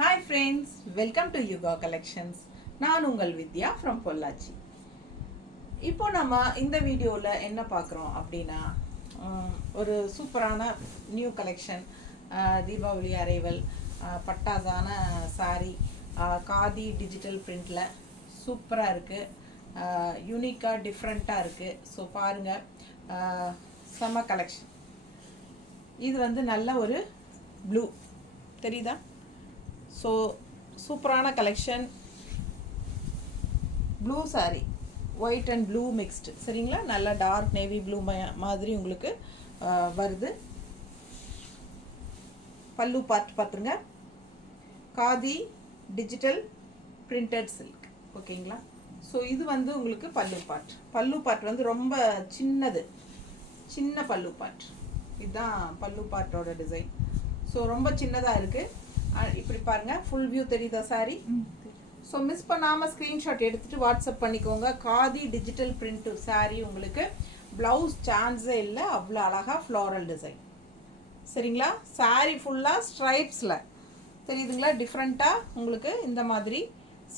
Hi friends, welcome to Yuga collections. நான் உங்கள் வித்யா from Pollachi. இப்போ நம்ம இந்த வீடியோவில் என்ன பார்க்குறோம் அப்படின்னா, ஒரு சூப்பரான நியூ கலெக்ஷன், தீபாவளி அரைவல், பட்டாசான சாரி, காதி டிஜிட்டல் பிரிண்டில் சூப்பராக இருக்குது, யூனிக்காக டிஃப்ரெண்ட்டாக இருக்குது. ஸோ பாருங்கள், செம்ம கலெக்ஷன். இது வந்து நல்ல ஒரு ப்ளூ தெரியுதா? ஸோ சூப்பரான collection. Blue sari, white and blue mixed, சரிங்களா? நல்லா டார்க் நேவி ப்ளூ மாதிரி உங்களுக்கு வருது. பல்லு பார்த்துருங்க, காதி டிஜிட்டல் பிரிண்டட் சில்க், ஓகேங்களா? ஸோ இது வந்து உங்களுக்கு பல்லு பார்ட் வந்து ரொம்ப சின்ன பல்லு பார்ட். இதுதான் பல்லு பார்ட்டோட டிசைன். ஸோ ரொம்ப சின்னதாக இருக்குது. இப்படி பாருங்கள், ஃபுல் வியூ தெரியுதா சாரி? ஸோ மிஸ் பண்ணாமல் ஸ்க்ரீன்ஷாட் எடுத்துகிட்டு வாட்ஸ்அப் பண்ணிக்கோங்க. Khadi digital print sorry. உங்களுக்கு ப்ளவுஸ் சான்ஸே இல்லை, அவ்வளோ அழகாக ஃப்ளாரல் டிசைன், சரிங்களா? சாரி ஃபுல்லாக ஸ்ட்ரைப்ஸில் தெரியுதுங்களா? டிஃப்ரெண்ட்டாக உங்களுக்கு இந்த மாதிரி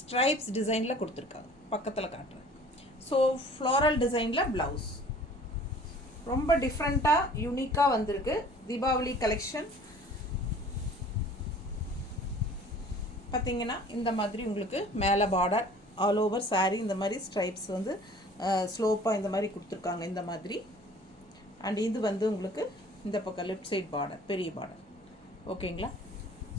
ஸ்ட்ரைப்ஸ் டிசைனில் கொடுத்துருக்காங்க. பக்கத்தில் காட்டுறேன். ஸோ ஃப்ளாரல் டிசைனில் ப்ளவுஸ் ரொம்ப டிஃப்ரெண்ட்டாக யூனிக்காக வந்திருக்கு. தீபாவளி கலெக்ஷன் பார்த்தீங்கன்னா இந்த மாதிரி உங்களுக்கு மேலே பார்டர், ஆல் ஓவர் சாரீ இந்த மாதிரி ஸ்ட்ரைப்ஸ் வந்து ஸ்லோப்பாக இந்த மாதிரி கொடுத்துருக்காங்க இந்த மாதிரி. அண்ட் இது வந்து உங்களுக்கு இந்த பக்கம் லெஃப்ட் சைட் பார்டர், பெரிய பார்டர், ஓகேங்களா?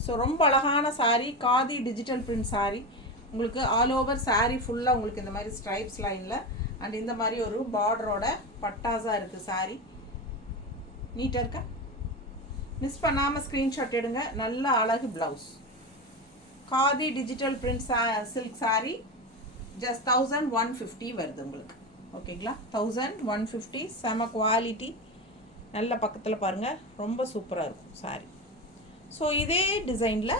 ஸோ ரொம்ப அழகான சாரீ, காதி டிஜிட்டல் பிரிண்ட் சாரீ. உங்களுக்கு ஆல் ஓவர் சாரீ ஃபுல்லாக உங்களுக்கு இந்த மாதிரி ஸ்ட்ரைப்ஸ் லைனில் அண்ட் இந்த மாதிரி ஒரு பார்டரோட பட்டாஸாக இருக்குது சாரீ. நீட்டாக இருக்கா? மிஸ் பண்ணாமல் ஸ்க்ரீன்ஷாட் எடுங்க. நல்ல அழகு blouse. Khadi digital print silk sari just 1150 வருது உங்களுக்கு, ஓகேங்களா? 1150. செம குவாலிட்டி. நல்ல பக்கத்தில் பாருங்கள், ரொம்ப சூப்பராக இருக்கும் சாரீ. ஸோ இதே டிசைனில்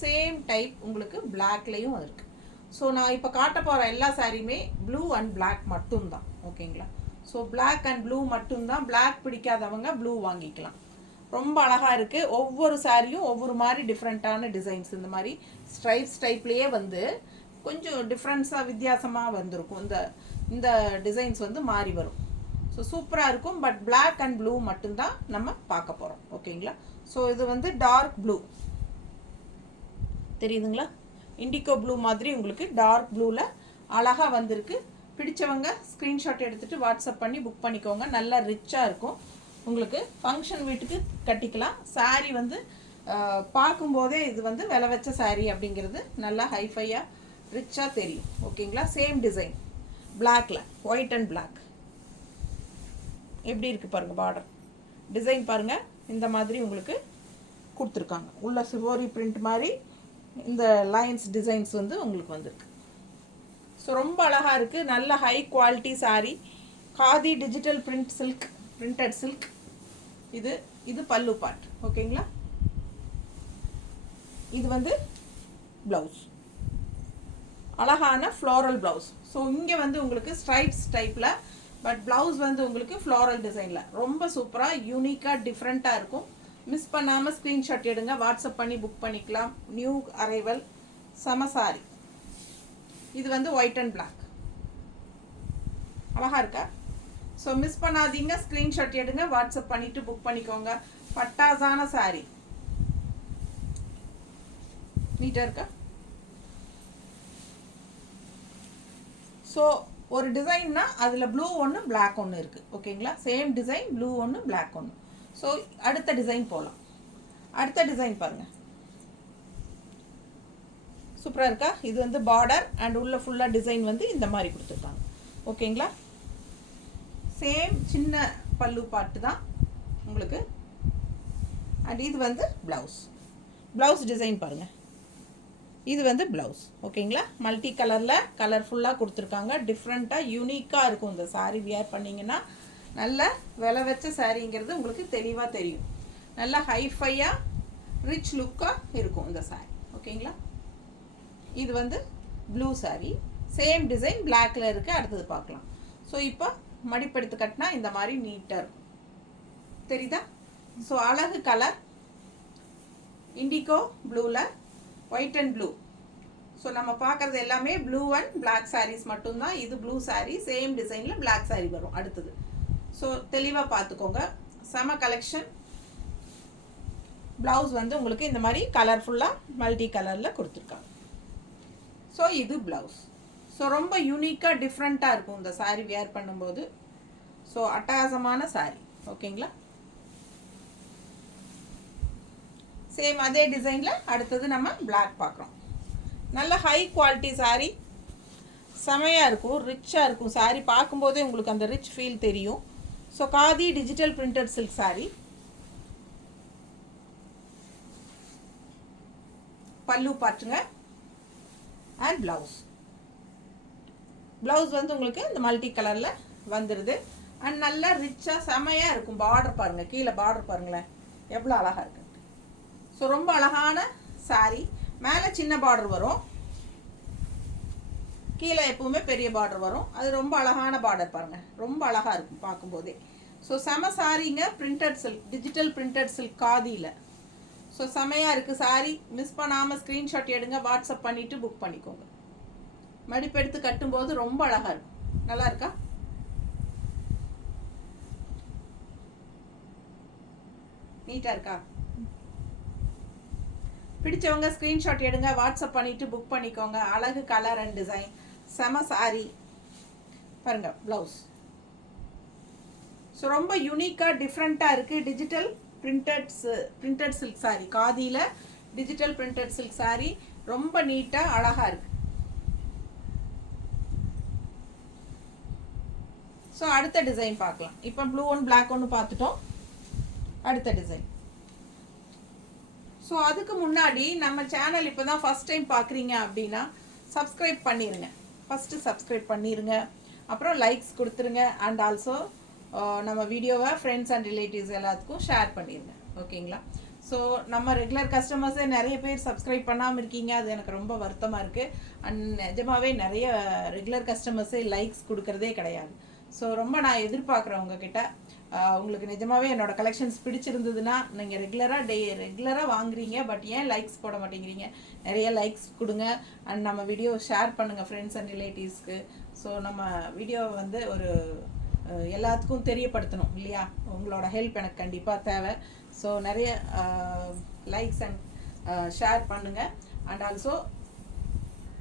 சேம் டைப் உங்களுக்கு பிளாக்லேயும் இருக்குது. ஸோ நான் இப்போ காட்ட போகிற எல்லா சாரியுமே ப்ளூ அண்ட் பிளாக் மட்டும்தான், ஓகேங்களா? ஸோ பிளாக் அண்ட் ப்ளூ மட்டும்தான். பிளாக் பிடிக்காதவங்க ப்ளூ வாங்கிக்கலாம். ரொம்ப அழகாக இருக்குது. ஒவ்வொரு சாரியும் ஒவ்வொரு மாதிரி டிஃப்ரெண்ட்டான டிசைன்ஸ். இந்த மாதிரி ஸ்ட்ரைப்ஸ் டைப்லேயே வந்து கொஞ்சம் டிஃப்ரெண்ட்ஸாக வித்தியாசமாக வந்திருக்கும். இந்த டிசைன்ஸ் வந்து மாறி வரும். ஸோ சூப்பராக இருக்கும். பட் பிளாக் அண்ட் ப்ளூ மட்டும்தான் நம்ம பார்க்க போகிறோம், ஓகேங்களா? ஸோ இது வந்து டார்க் ப்ளூ தெரியுதுங்களா? இண்டிகோ ப்ளூ மாதிரி உங்களுக்கு டார்க் ப்ளூவில் அழகாக வந்திருக்கு. பிடிச்சவங்க ஸ்க்ரீன்ஷாட் எடுத்துகிட்டு வாட்ஸ்அப் பண்ணி புக் பண்ணிக்கோங்க. நல்லா ரிச்சாக இருக்கும். உங்களுக்கு ஃபங்க்ஷன் வீட்டுக்கு கட்டிக்கலாம். சாரீ வந்து பார்க்கும்போதே இது வந்து விலை வச்ச சாரீ அப்படிங்கிறது நல்லா ஹைஃபையாக ரிச்சாக தெரியும், ஓகேங்களா? சேம் டிசைன் பிளாக்ல, ஒயிட் அண்ட் பிளாக் எப்படி இருக்குது பாருங்கள். பார்டர் டிசைன் பாருங்கள், இந்த மாதிரி உங்களுக்கு கொடுத்துருக்காங்க. உள்ள சிவோரி பிரிண்ட் மாதிரி இந்த லைன்ஸ் டிசைன்ஸ் வந்து உங்களுக்கு வந்திருக்கு. ஸோ ரொம்ப அழகாக இருக்குது. நல்ல high quality sari. Khadi digital print silk, printed silk. இது பல்லு பார்ட், ஓகேங்களா? இது வந்து ப்ளவுஸ், அழகான ஃப்ளாரல் ப்ளவுஸ். ஸோ இங்கே வந்து உங்களுக்கு ஸ்ட்ரைப்ஸ் டைப்பில், பட் ப்ளவுஸ் வந்து உங்களுக்கு ஃப்ளாரல் டிசைனில் ரொம்ப சூப்பராக யூனிக்காக டிஃப்ரெண்ட்டாக இருக்கும். மிஸ் பண்ணாமல் ஸ்க்ரீன்ஷாட் எடுங்க, வாட்ஸ்அப் பண்ணி புக் பண்ணிக்கலாம். நியூ அரைவல், செம சாரி. இது வந்து ஒயிட் அண்ட் பிளாக், அழகாக இருக்கா? ஸோ மிஸ் பண்ணாதீங்க, ஸ்க்ரீன்ஷாட் எடுங்க, வாட்ஸ்அப் பண்ணிவிட்டு புக் பண்ணிக்கோங்க. பட்டாசான சாரீ, நீட்டாக இருக்கா? ஸோ ஒரு டிசைன்னா அதில் ப்ளூ ஒன்று பிளாக் ஒன்று இருக்குது, ஓகேங்களா? சேம் டிசைன், ப்ளூ ஒன்று பிளாக் ஒன்று. ஸோ அடுத்த டிசைன் போகலாம். அடுத்த டிசைன் பாருங்கள், சூப்பராக இருக்கா? இது வந்து பார்டர் அண்ட் உள்ள ஃபுல்லாக டிசைன் வந்து இந்த மாதிரி கொடுத்துருக்காங்க, ஓகேங்களா? சேம் சின்ன பல்லு பாட்டு தான் உங்களுக்கு. அண்ட் இது வந்து ப்ளவுஸ் டிசைன் பாருங்கள். இது வந்து ப்ளவுஸ், ஓகேங்களா? மல்டி கலரில் கலர்ஃபுல்லாக கொடுத்துருக்காங்க. டிஃப்ரெண்ட்டாக யூனிக்காக இருக்கும். இந்த சாரீ வியர் பண்ணிங்கன்னா நல்ல விலை வச்ச சாரீங்கிறது உங்களுக்கு தெளிவாக தெரியும். நல்லா ஹைஃபையாக ரிச் லுக்காக இருக்கும் இந்த சாரீ, ஓகேங்களா? இது வந்து ப்ளூ சாரீ, சேம் டிசைன் பிளாக்ல இருக்குது. அடுத்தது பார்க்கலாம். ஸோ இப்போ மடிப்பெடுத்து கட்டினா இந்த மாதிரி நீட்டாக இருக்கும், தெரியுதா? ஸோ அழகு கலர் இண்டிகோ ப்ளூவில் ஒயிட் அண்ட் ப்ளூ. ஸோ நம்ம பார்க்குறது எல்லாமே ப்ளூ அண்ட் பிளாக் சாரீஸ் மட்டும்தான். இது ப்ளூ சாரீ, சேம் டிசைனில் பிளாக் சாரீ வரும் அடுத்தது. ஸோ தெளிவாக பார்த்துக்கோங்க. செம கலெக்ஷன். ப்ளவுஸ் வந்து உங்களுக்கு இந்த மாதிரி கலர்ஃபுல்லாக மல்டி கலரில் கொடுத்துருக்காங்க. ஸோ இது ப்ளவுஸ். ஸோ ரொம்ப யூனிக்காக டிஃப்ரெண்ட்டாக இருக்கும் இந்த சாரீ வியர் பண்ணும்போது. ஸோ அட்டகாசமான சாரீ. ஓகேங்களா? சேம் அதே டிசைனில் அடுத்தது நம்ம பிளாக் பார்க்குறோம். நல்ல ஹை குவாலிட்டி சாரீ, செமையாக இருக்கும், ரிச்சாக இருக்கும் சாரீ. பார்க்கும்போதே உங்களுக்கு அந்த ரிச் ஃபீல் தெரியும். So khadi digital printed silk sari. பல்லு பாட்டுங்க அண்ட் ப்ளவுஸ். ப்ளவுஸ் வந்து உங்களுக்கு இந்த மல்டி கலரில் வந்துடுது. அண்ட் நல்லா ரிச்சாக செமையாக இருக்கும். பார்டர் பாருங்கள், கீழே பார்டர் பாருங்களேன் எவ்வளோ அழகாக இருக்குது. ஸோ ரொம்ப அழகான சாரீ. மேலே சின்ன பார்டர் வரும், கீழே எப்பவுமே பெரிய பார்டர் வரும். அது ரொம்ப அழகான பார்டர் பாருங்கள், ரொம்ப அழகாக இருக்கும் பார்க்கும்போதே. ஸோ செம சாரீங்க. Printed silk, digital printed silk காதியில். ஸோ செமையாக இருக்குது சாரீ. மிஸ் பண்ணாமல் ஸ்க்ரீன்ஷாட் எடுங்க, வாட்ஸ்அப் பண்ணிவிட்டு புக் பண்ணிக்கோங்க. மடிப்பெடுத்து கட்டும்போது ரொம்ப அழகாக இருக்கும். நல்லா இருக்கா? நீட்டாக இருக்கா? பிடிச்சவங்க ஸ்க்ரீன்ஷாட் எடுங்க, வாட்ஸ்அப் பண்ணிவிட்டு புக் பண்ணிக்கோங்க. அழகு கலர் அண்ட் டிசைன், செம சாரீ பாருங்கள். ப்ளவுஸ் ஸோ ரொம்ப யூனிக்காக டிஃப்ரெண்ட்டாக இருக்குது. டிஜிட்டல் பிரிண்டட் சில்க் சாரீ, காதியில் டிஜிட்டல் பிரிண்டட் சில்க் சாரீ. ரொம்ப நீட்டாக அழகாக இருக்குது. ஸோ அடுத்த டிசைன் பார்க்கலாம். இப்போ ப்ளூ ஒன்று பிளாக் ஒன்று பார்த்துட்டோம். அடுத்த டிசைன். ஸோ அதுக்கு முன்னாடி நம்ம சேனல் இப்போ தான் ஃபஸ்ட் டைம் பார்க்குறீங்க அப்படின்னா சப்ஸ்கிரைப் பண்ணிடுங்க. ஃபஸ்ட்டு சப்ஸ்கிரைப் பண்ணிடுங்க, அப்புறம் லைக்ஸ் கொடுத்துருங்க. அண்ட் ஆல்சோ நம்ம வீடியோவை ஃப்ரெண்ட்ஸ் அண்ட் ரிலேட்டிவ்ஸ் எல்லாத்துக்கும் ஷேர் பண்ணிடுங்க. ஓகேங்களா? ஸோ நம்ம ரெகுலர் கஸ்டமர்ஸே நிறைய பேர் சப்ஸ்கிரைப் பண்ணாமல் இருக்கீங்க. அது எனக்கு ரொம்ப வருத்தமாக இருக்குது. அண்ட் நிஜமாகவே நிறைய ரெகுலர் கஸ்டமர்ஸே லைக்ஸ் கொடுக்குறதே கிடையாது. ஸோ ரொம்ப நான் எதிர்பார்க்குறேன் உங்ககிட்ட. உங்களுக்கு நிஜமாகவே என்னோடய கலெக்ஷன்ஸ் பிடிச்சிருந்ததுன்னா நீங்கள் ரெகுலராக வாங்குறீங்க, பட் ஏன் லைக்ஸ் போட மாட்டேங்கிறீங்க? நிறைய லைக்ஸ் கொடுங்க. அண்ட் நம்ம வீடியோ ஷேர் பண்ணுங்கள் ஃப்ரெண்ட்ஸ் அண்ட் ரிலேட்டிவ்ஸ்க்கு. ஸோ நம்ம வீடியோவை வந்து ஒரு எல்லாத்துக்கும் தெரியப்படுத்தணும் இல்லையா? உங்களோட ஹெல்ப் எனக்கு கண்டிப்பாக தேவை. ஸோ நிறைய லைக்ஸ் அண்ட் ஷேர் பண்ணுங்கள். அண்ட் ஆல்சோ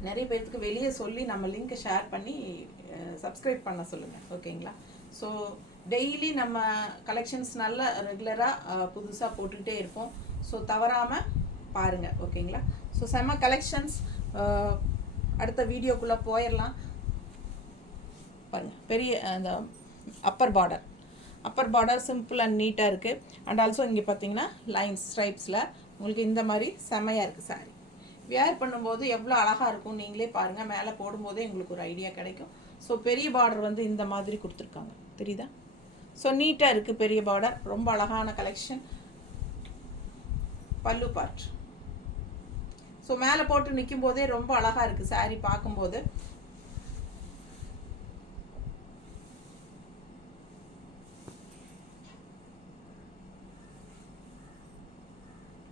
நிறைய பேர்த்துக்கு வெளியே சொல்லி நம்ம லிங்க்கை ஷேர் பண்ணி சப்ஸ்கிரைப் பண்ண சொல்லுங்கள். ஓகேங்களா? ஸோ டெய்லி நம்ம கலெக்ஷன்ஸ் நல்லா ரெகுலராக புதுசாக போட்டுக்கிட்டே இருப்போம். ஸோ தவறாமல் பாருங்கள். ஓகேங்களா? ஸோ செம்ம கலெக்ஷன்ஸ். அடுத்த வீடியோக்குள்ளே போயிடலாம். பாருங்கள், பெரிய அந்த அப்பர் பார்டர் சிம்பிள் அண்ட் நீட்டாக இருக்குது. அண்ட் ஆல்சோ இங்கே பார்த்தீங்கன்னா லைன்ஸ் ஸ்ட்ரைப்ஸில் உங்களுக்கு இந்த மாதிரி செம்மையாக இருக்குது சாரீ. வியர் பண்ணும்போது எவ்வளோ அழகாக இருக்கும் நீங்களே பாருங்கள். மேலே போடும்போதே உங்களுக்கு ஒரு ஐடியா கிடைக்கும். ஸோ பெரிய பார்டர் வந்து இந்த மாதிரி கொடுத்துருக்காங்க, தெரியுதா? ஸோ நீட்டாக இருக்குது பெரிய பார்டர். ரொம்ப அழகான கலெக்ஷன். பல்லு பார்ட். ஸோ மேலே போட்டு நிற்கும் போதே ரொம்ப அழகாக இருக்குது சாரீ பார்க்கும்போது.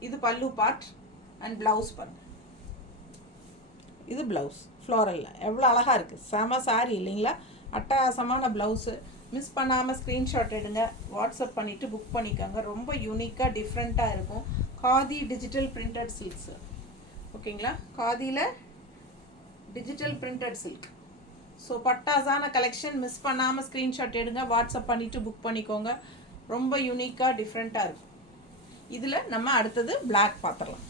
இது பல்லு பார்ட் அண்ட் ப்ளவுஸ் பார்ட். இது ப்ளவுஸ் ஃப்ளோரலில் எவ்வளோ அழகாக இருக்குது. செம சாரீ இல்லைங்களா? அட்டகாசமான ப்ளவுஸு. மிஸ் பண்ணாமல் ஸ்க்ரீன்ஷாட் எடுங்க, வாட்ஸ்அப் பண்ணிவிட்டு புக் பண்ணிக்கோங்க. ரொம்ப யூனிக்காக டிஃப்ரெண்ட்டாக இருக்கும். Khadi digital printed silks. ஓகேங்களா? காதியில் டிஜிட்டல் பிரிண்டட் சில்க். ஸோ பட்டாசான கலெக்ஷன். மிஸ் பண்ணாமல் ஸ்க்ரீன்ஷாட் எடுங்க, வாட்ஸ்அப் பண்ணிவிட்டு புக் பண்ணிக்கோங்க. ரொம்ப யூனிக்காக டிஃப்ரெண்ட்டாக இருக்கும். இதில் நம்ம அடுத்தது பிளாக் பார்த்துடலாம்.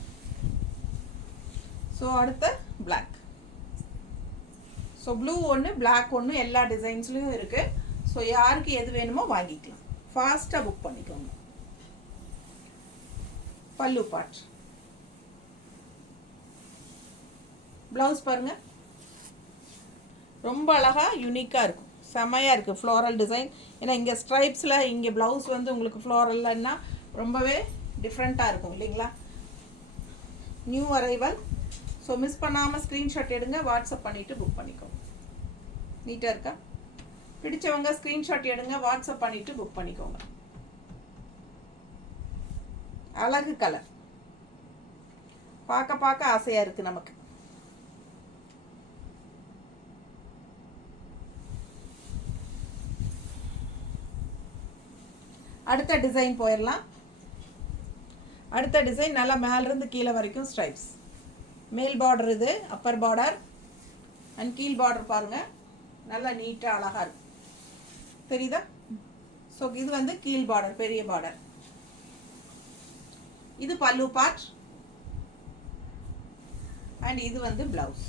ஸோ அடுத்த பிளாக். ஸோ ப்ளூ ஒன்று பிளாக் ஒன்று எல்லா டிசைன்ஸ்லையும் இருக்குது. ஸோ யாருக்கு எது வேணுமோ வாங்கிக்கலாம். ஃபாஸ்ட்டாக புக் பண்ணிக்கோங்க. பல்லு பார்ட். ப்ளவுஸ் பாருங்கள், ரொம்ப அழகாக யூனிக்காக இருக்கும், செம்மையாக இருக்குது. Floral design. ஏன்னா இங்கே ஸ்ட்ரைப்ஸில், இங்கே ப்ளவுஸ் வந்து உங்களுக்கு ஃப்ளோரல்லன்னா ரொம்பவே டிஃப்ரெண்ட்டாக இருக்கும் இல்லைங்களா? New arrival. ஸோ மிஸ் பண்ணாமல் ஸ்க்ரீன்ஷாட் எடுங்க, வாட்ஸ்அப் பண்ணிவிட்டு புக் பண்ணிக்கோங்க. நீட்டாக இருக்கா? பிடிச்சவங்க ஸ்க்ரீன்ஷாட் எடுங்க, வாட்ஸ்அப் பண்ணிவிட்டு புக் பண்ணிக்கோங்க. அழகு கலர். பார்க்க பார்க்க ஆசையாக இருக்குது நமக்கு. அடுத்த டிசைன் போயிடலாம். அடுத்த டிசைன் நல்லா மேலிருந்து கீழே வரைக்கும் ஸ்ட்ரைப்ஸ். மேல் பார்டர் இது, அப்பர் பார்டர் அண்ட் கீழ் பார்டர் பாருங்கள், நல்லா நீட்டாக அழகாக இருக்கும். தெரியுதா? ஸோ இது வந்து கீழ் பார்டர், பெரிய பார்டர். இது பல்லு பார்ட் அண்ட் இது வந்து ப்ளவுஸ்.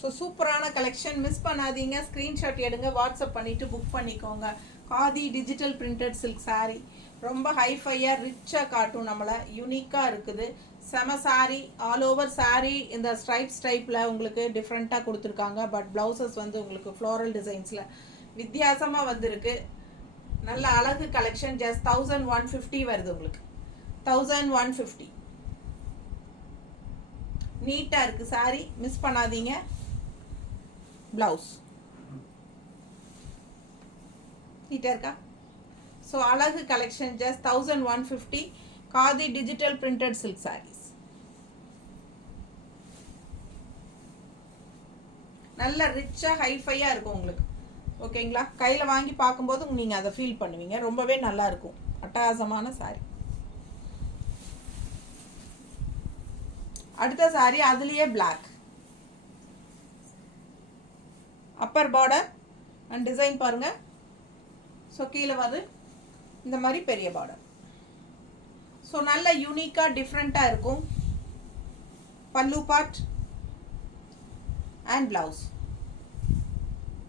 ஸோ சூப்பரான கலெக்ஷன், மிஸ் பண்ணாதீங்க. ஸ்க்ரீன்ஷாட் எடுங்க, வாட்ஸ்அப் பண்ணிவிட்டு புக் பண்ணிக்கோங்க. Khadi digital printed silk sari ரொம்ப ஹைஃபையாக ரிச்சாக காட்டும், நம்மளை யூனிக்காக இருக்குது. செம சாரீ, ஆல் ஓவர் சாரீ இந்த ஸ்ட்ரைப்ஸ் டைப்பில் உங்களுக்கு டிஃப்ரெண்ட்டாக கொடுத்துருக்காங்க. பட் ப்ளவுசஸ் வந்து உங்களுக்கு ஃப்ளோரல் டிசைன்ஸில் வித்தியாசமாக வந்திருக்கு. நல்ல அழகு கலெக்ஷன். ஜஸ்ட் 1150 வருது உங்களுக்கு. 1150. நீட்டாக இருக்குது சாரீ, மிஸ் பண்ணாதீங்க. ப்ளவுஸ் நீட்டாக இருக்கா? ஸோ அழகு collection. Just 1150. Khadi digital printed silk sarees. நல்ல ரிச்சாக ஹைஃபையாக இருக்கும் உங்களுக்கு. ஓகேங்களா? கையில் வாங்கி பார்க்கும்போது நீங்கள் அதை ஃபீல் பண்ணுவீங்க. ரொம்பவே நல்லா இருக்கும். அட்டகாசமான சாரீ. அடுத்த சாரீ அதுலேயே black. Upper border and design பாருங்கள். ஸோ கீழே வந்து இந்த மாதிரி பெரிய பார்டர். ஸோ நல்ல யூனிக்காக டிஃப்ரெண்ட்டாக இருக்கும். பல்லு பார்ட் அண்ட் ப்ளவுஸ்.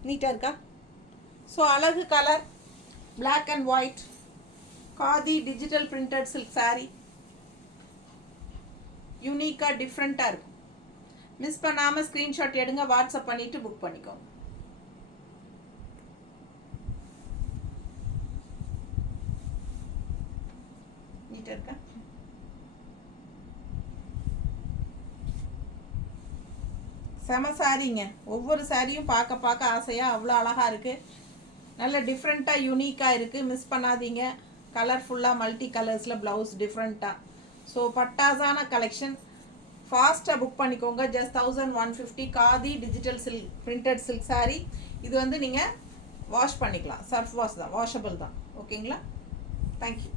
நீட்டாக இருக்கா? ஸோ அழகு colour, black and white, khadi digital printed silk sari. யூனிக்காக டிஃப்ரெண்ட்டாக இருக்கும். மிஸ் பண்ணாமல் ஸ்க்ரீன்ஷாட் எடுங்க, வாட்ஸ்அப் பண்ணிவிட்டு புக் பண்ணிக்கோங்க. நீட்டாக இருக்கா? செம சாரீங்க. ஒவ்வொரு சாரியும் பார்க்க பார்க்க ஆசையாக அவ்வளோ அழகாக இருக்குது. நல்ல டிஃப்ரெண்ட்டாக யூனிக்காக இருக்குது. மிஸ் பண்ணாதீங்க. கலர்ஃபுல்லாக மல்டி கலர்ஸில் ப்ளவுஸ் டிஃப்ரெண்ட்டாக. ஸோ பட்டாசான கலெக்ஷன். ஃபாஸ்ட்டாக புக் பண்ணிக்கோங்க. Just 1150. Khadi digital silk printed silk sari. இது வந்து நீங்கள் வாஷ் பண்ணிக்கலாம். சர்ஃப் வாஷ் தான், வாஷபிள் தான். ஓகேங்களா? தேங்க்யூ.